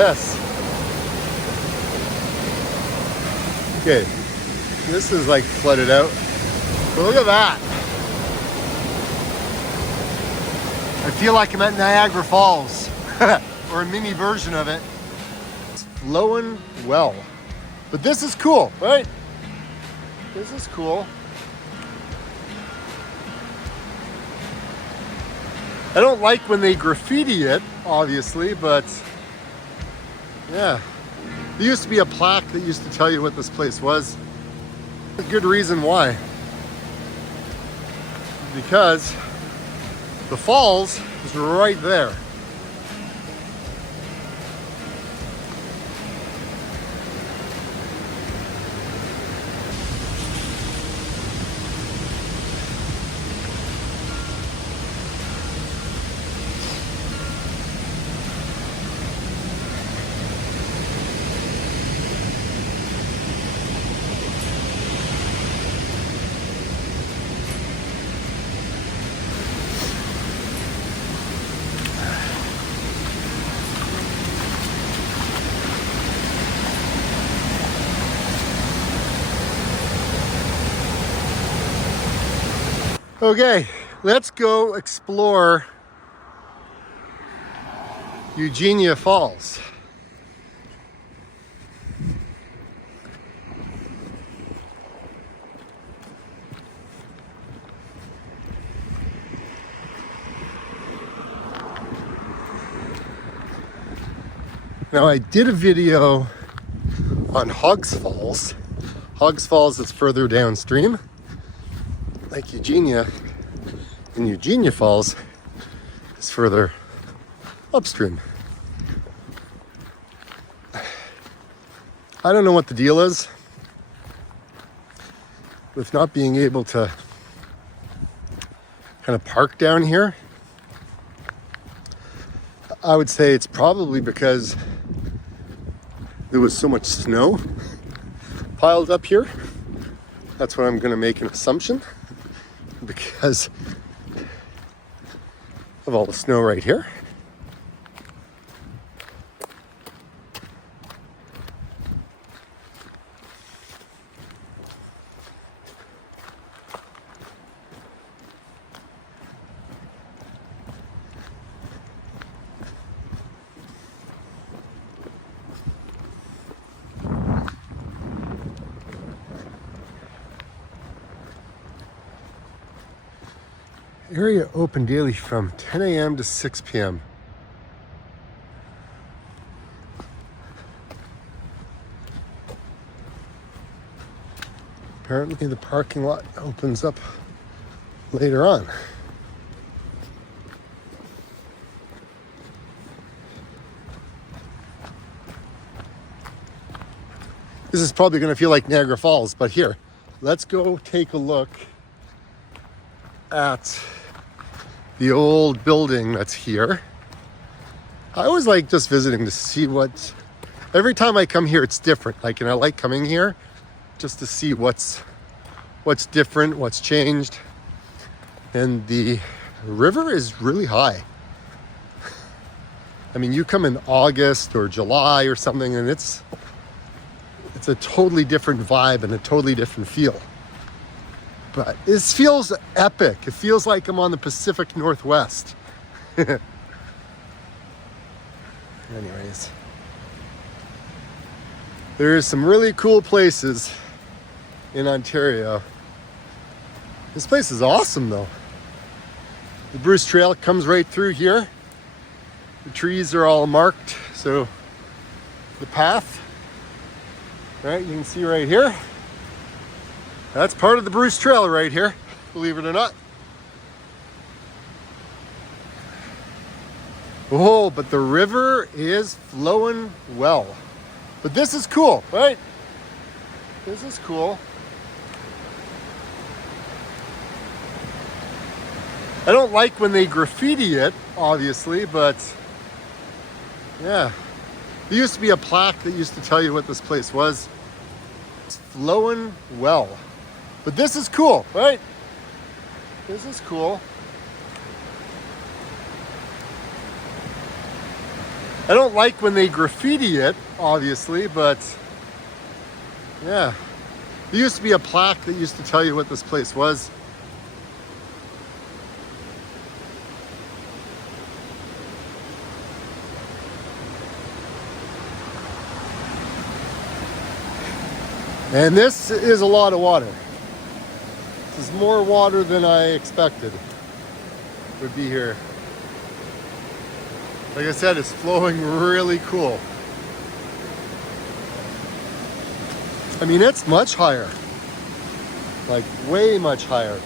Yes. Okay, this is like flooded out. But look at that. I feel like I'm at Niagara Falls, or a mini version of it. It's flowing well. But this is cool, right? This is cool. I don't like when they graffiti it, obviously, but yeah. There used to be a plaque that used to tell you what this place was. A good reason why. Because the falls is right there. Okay, let's go explore Eugenia Falls. Now I did a video on Hogs Falls. Hogs Falls is further downstream, like Eugenia, and Eugenia Falls is further upstream. I don't know what the deal is with not being able to kind of park down here. I would say it's probably because there was so much snow piled up here. That's what I'm going to make an assumption, because of all the snow right here. Area open daily from 10 a.m. to 6 p.m. Apparently the parking lot opens up later on. This is probably going to feel like Niagara Falls, but here, let's go take a look at the old building that's here. I always like just visiting to see what, every time I come here it's different. Like, and I like coming here just to see what's different, what's changed. And the river is really high. I mean, you come in August or July or something and it's a totally different vibe and a totally different feel. But this feels epic. It feels like I'm on the Pacific Northwest. Anyways, there's some really cool places in Ontario. This place is awesome though. The Bruce Trail comes right through here. The trees are all marked, so the path, right, you can see right here. That's part of the Bruce Trail right here, believe it or not. Oh, but the river is flowing well. But this is cool, right? This is cool. I don't like when they graffiti it, obviously, but yeah. There used to be a plaque that used to tell you what this place was. It's flowing well. But this is cool, right? This is cool. I don't like when they graffiti it, obviously, but yeah. There used to be a plaque that used to tell you what this place was. And this is a lot of water. This is more water than I expected would be here. Like I said, it's flowing really cool. I mean, it's much higher. Like way much higher.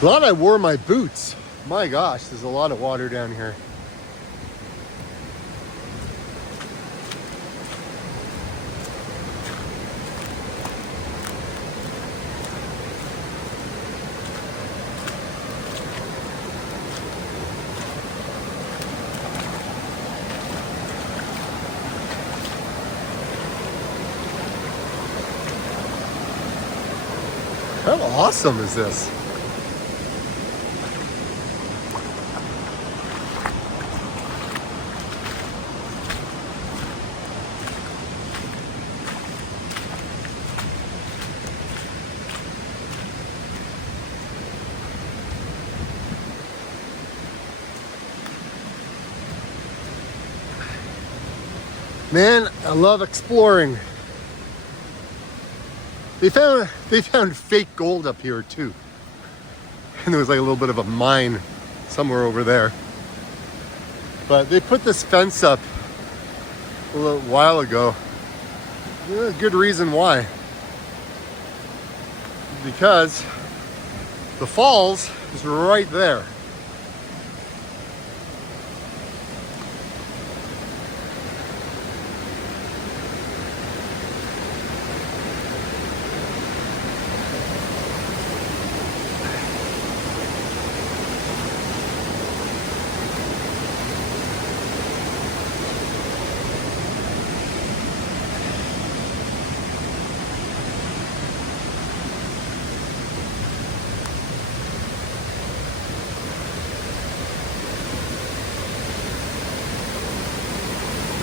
Glad I wore my boots. My gosh, there's a lot of water down here. How awesome is this? Man, I love exploring. They found fake gold up here too. And there was like a little bit of a mine somewhere over there. But they put this fence up a little while ago. There's a good reason why. Because the falls is right there.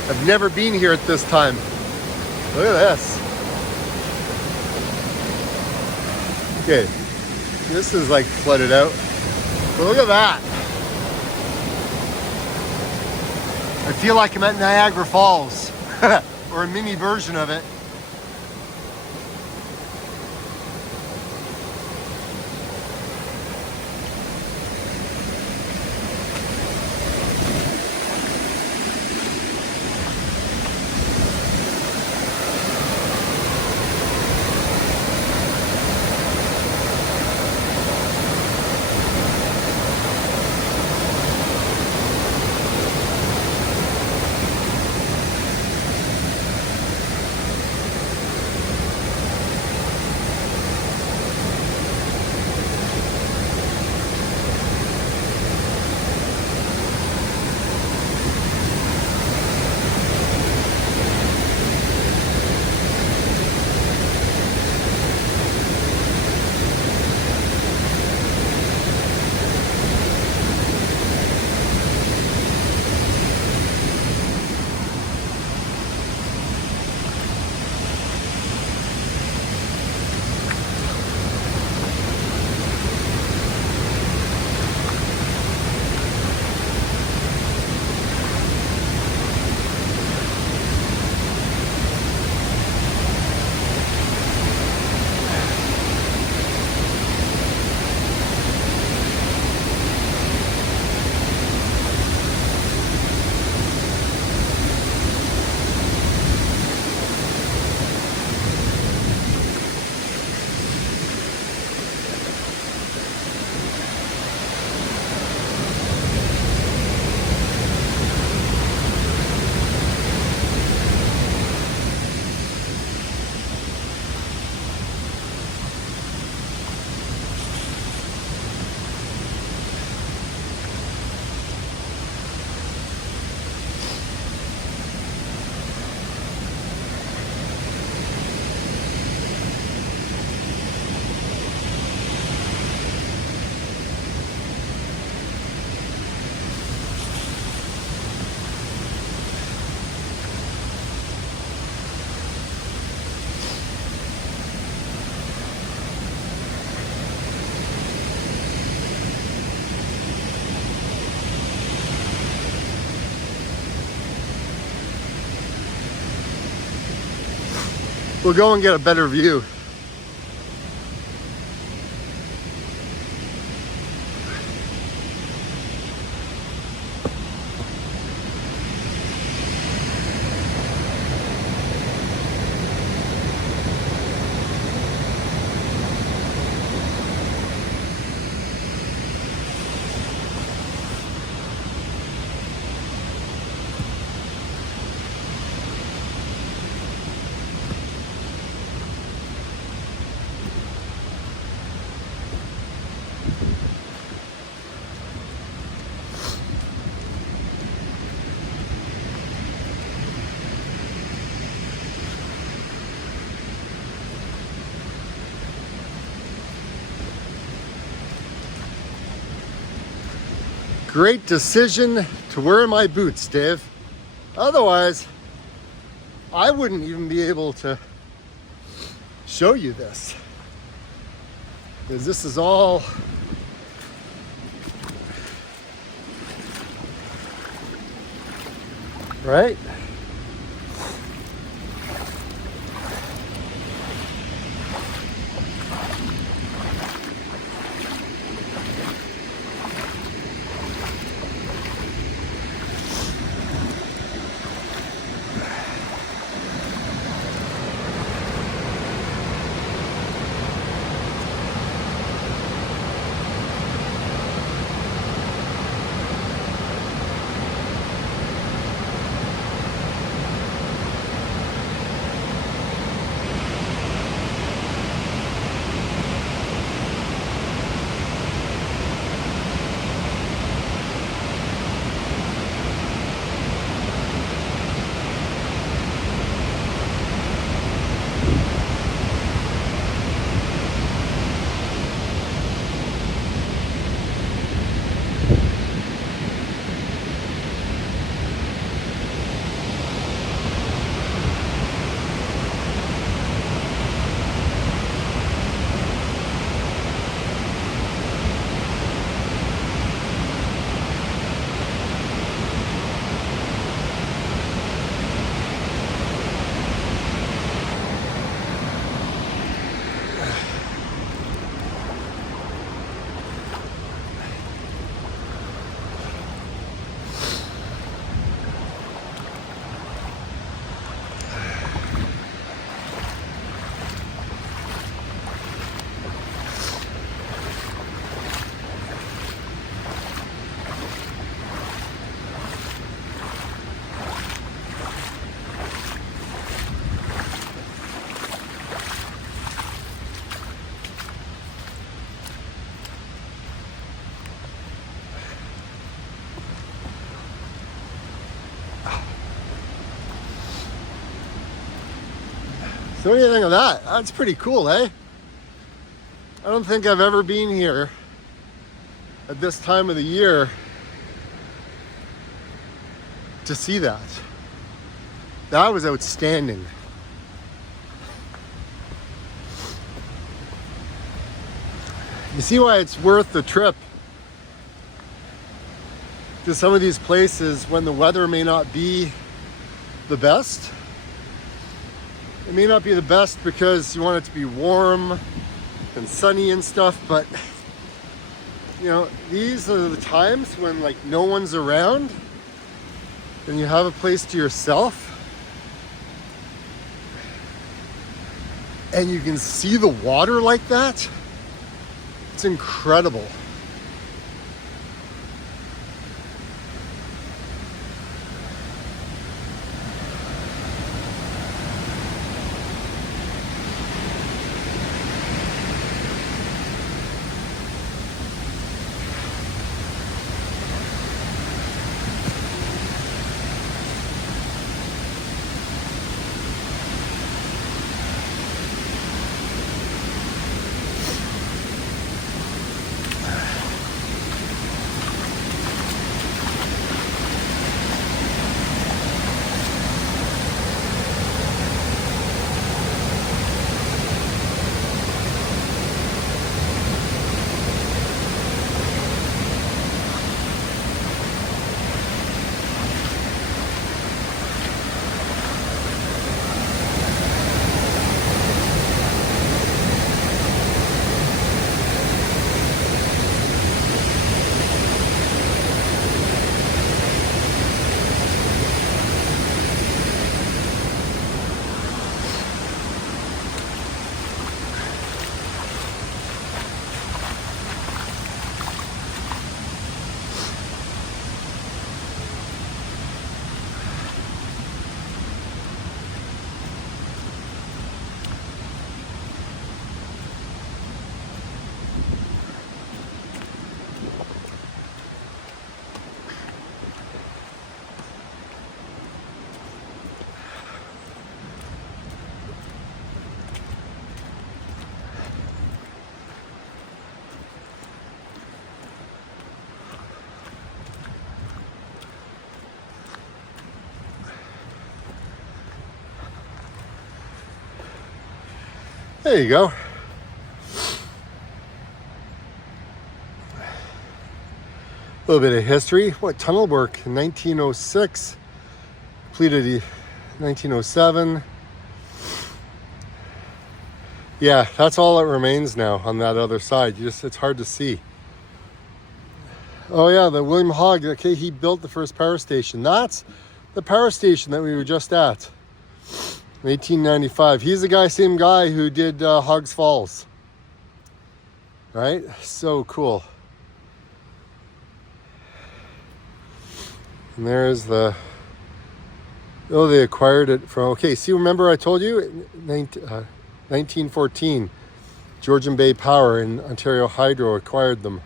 I've never been here at this time. Look at this. Okay, this is like flooded out. But look at that. I feel like I'm at Niagara Falls, or a mini version of it. We'll go and get a better view. Great decision to wear my boots, Dave. Otherwise, I wouldn't even be able to show you this. Because this is all right? So what do you think of that? That's pretty cool, eh? I don't think I've ever been here at this time of the year to see that. That was outstanding. You see why it's worth the trip to some of these places when the weather may not be the best. It may not be the best because you want it to be warm and sunny and stuff, but you know, these are the times when like no one's around and you have a place to yourself and you can see the water like that. It's incredible. There you go. A little bit of history. What, tunnel work in 1906, completed in 1907. Yeah, that's all that remains now on that other side. It's hard to see. Oh yeah, the William Hogg, okay, he built the first power station. That's the power station that we were just at. 1895. He's the same guy who did Hogg's Falls. Right? So cool. And there's the, oh, they acquired it from, okay, see, remember I told you, 1914, Georgian Bay Power and Ontario Hydro acquired them.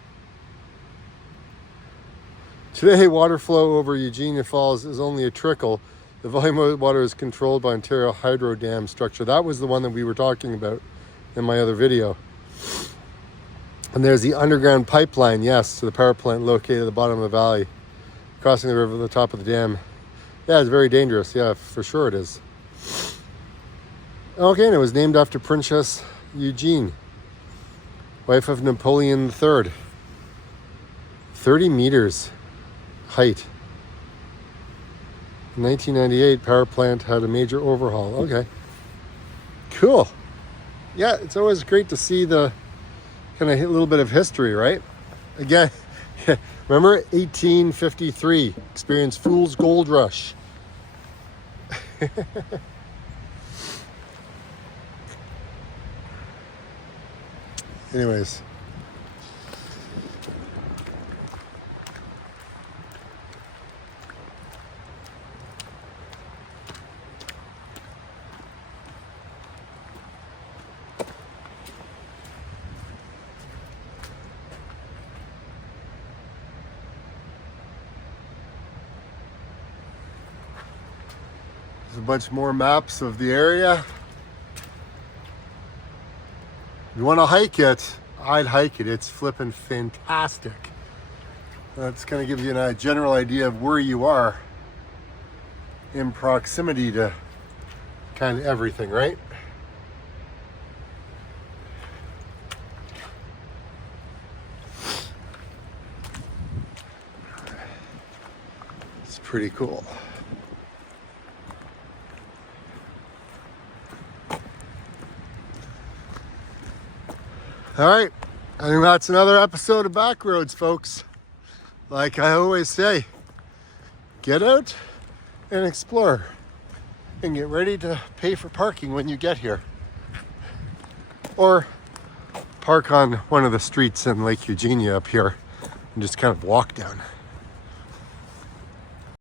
Today, water flow over Eugenia Falls is only a trickle. The volume of water is controlled by Ontario Hydro Dam structure. That was the one that we were talking about in my other video. And there's the underground pipeline, yes, to the power plant located at the bottom of the valley, crossing the river at the top of the dam. Yeah, it's very dangerous. Yeah, for sure it is. Okay, and it was named after Princess Eugenie, wife of Napoleon III. 30 meters height. In 1998, power plant had a major overhaul. Okay, cool. Yeah, it's always great to see the kind of a little bit of history, right? Again, remember 1853, experienced Fool's Gold Rush. Anyways. There's a bunch more maps of the area. If you want to hike it, I'd hike it. It's flipping fantastic. That's going to give you a general idea of where you are in proximity to kind of everything, right? It's pretty cool. All right, I think that's another episode of Backroads, folks. Like I always say, get out and explore and get ready to pay for parking when you get here. Or park on one of the streets in Lake Eugenia up here and just kind of walk down.